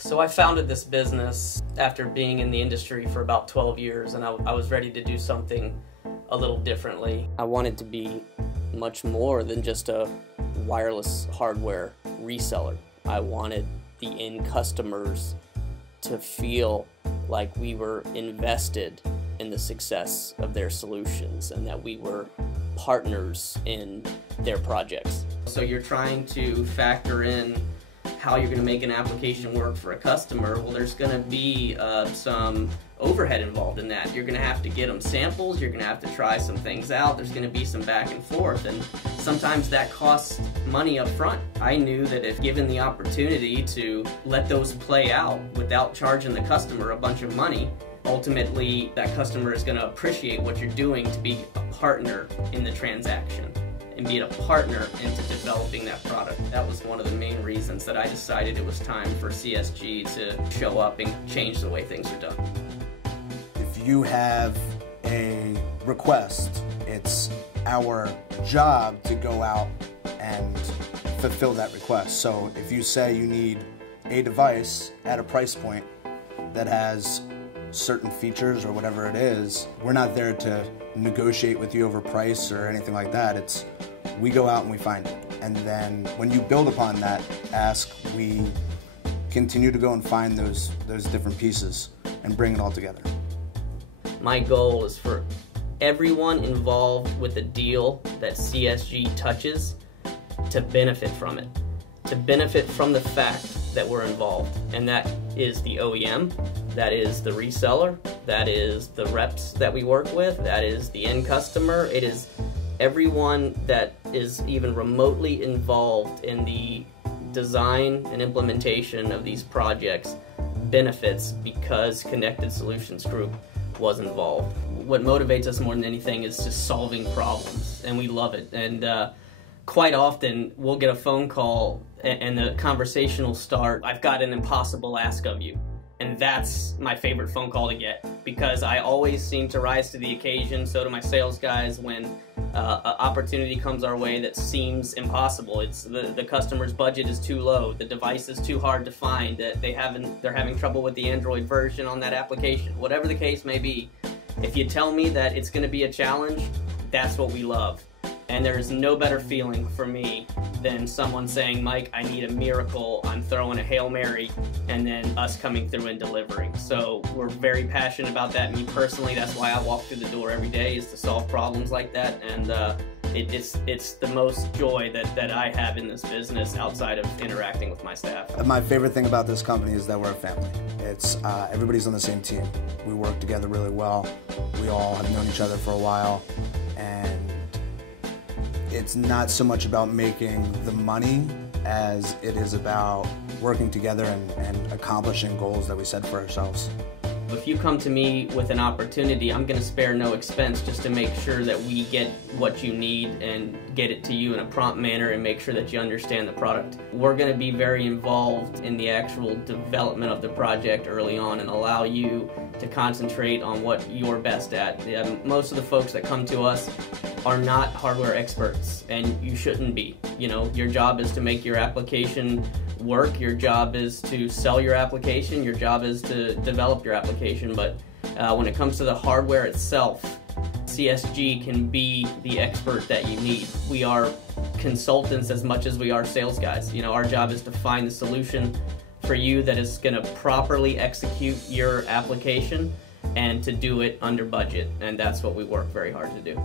So I founded this business after being in the industry for about 12 years, and I was ready to do something a little differently. I wanted to be much more than just a wireless hardware reseller. I wanted the end customers to feel like we were invested in the success of their solutions and that we were partners in their projects. So you're trying to factor in how you're going to make an application work for a customer. Well, there's going to be some overhead involved in that. You're going to have to get them samples, you're going to have to try some things out, there's going to be some back and forth, and sometimes that costs money up front. I knew that if given the opportunity to let those play out without charging the customer a bunch of money, ultimately that customer is going to appreciate what you're doing to be a partner in the transaction and be a partner into developing that product. That was one of the main reasons that I decided it was time for CSG to show up and change the way things are done. If you have a request, it's our job to go out and fulfill that request. So if you say you need a device at a price point that has certain features or whatever it is, we're not there to negotiate with you over price or anything like that. It's we go out and we find it. And then when you build upon that ask, we continue to go and find those different pieces and bring it all together. My goal is for everyone involved with a deal that CSG touches to benefit from it, to benefit from the fact that we're involved. And that is the OEM, that is the reseller, that is the reps that we work with, that is the end customer. It is everyone that is even remotely involved in the design and implementation of these projects benefits because Connected Solutions Group was involved. What motivates us more than anything is just solving problems, and we love it. And quite often we'll get a phone call and the conversation will start, "I've got an impossible ask of you." And that's my favorite phone call to get, because I always seem to rise to the occasion. So do my sales guys when an opportunity comes our way that seems impossible. It's the customer's budget is too low, the device is too hard to find, that they're having trouble with the Android version on that application. Whatever the case may be, if you tell me that it's going to be a challenge, that's what we love. And there is no better feeling for me than someone saying, "Mike, I need a miracle, I'm throwing a Hail Mary," and then us coming through and delivering. So we're very passionate about that. Me personally, that's why I walk through the door every day, is to solve problems like that. And it's the most joy that I have in this business outside of interacting with my staff. My favorite thing about this company is that we're a family. It's everybody's on the same team. We work together really well. We all have known each other for a while, and it's not so much about making the money as it is about working together and accomplishing goals that we set for ourselves. If you come to me with an opportunity, I'm going to spare no expense just to make sure that we get what you need and get it to you in a prompt manner and make sure that you understand the product. We're going to be very involved in the actual development of the project early on and allow you to concentrate on what you're best at. Most of the folks that come to us are not hardware experts, and you shouldn't be. You know, your job is to make your application work, your job is to sell your application, your job is to develop your application, but when it comes to the hardware itself, CSG can be the expert that you need. We are consultants as much as we are sales guys. You know, our job is to find the solution for you that is going to properly execute your application and to do it under budget, and that's what we work very hard to do.